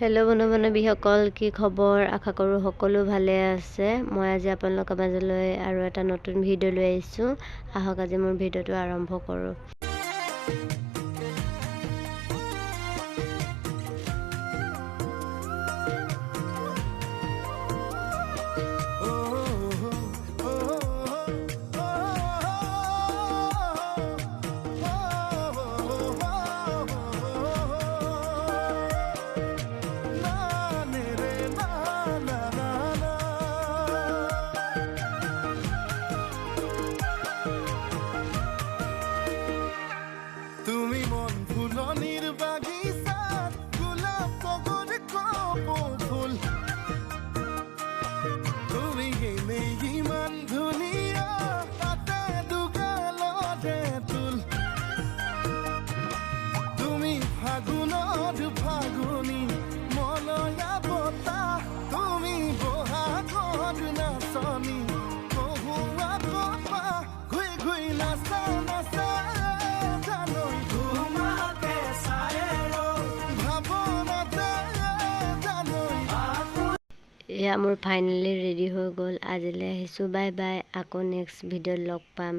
Hello' বন্ধু বান্ধৱীসকল, কি খবৰ? আশা কৰোঁ সকলো ভালে আছে। মই আজি আপোনালোকৰ মাজলৈ আৰু এটা নতুন ভিডিঅ' লৈ আহিছোঁ। আহক আজি মোৰ ভিডিঅ'টো আৰম্ভ কৰোঁ। তুমি মন ফুলনিৰ বাগিচাত গোলাপ টগৰ কপৌ ফুল তুমি এনেই ইমান ধুনীয়া তাতে দুগালতে তুল তুমি ফাগুনত ফাগুনী মলয়া বতাহ তুমি বহাগত নাচনী কহুৱা কপা ঘুই ঘুই নাচা নাচা এয়া মোৰ ফাইনেলি ৰেডি হৈ গ'ল। আজিলৈ আহিছোঁ, বাই বাই। আকৌ নেক্সট ভিডিঅ'ত লগ পাম।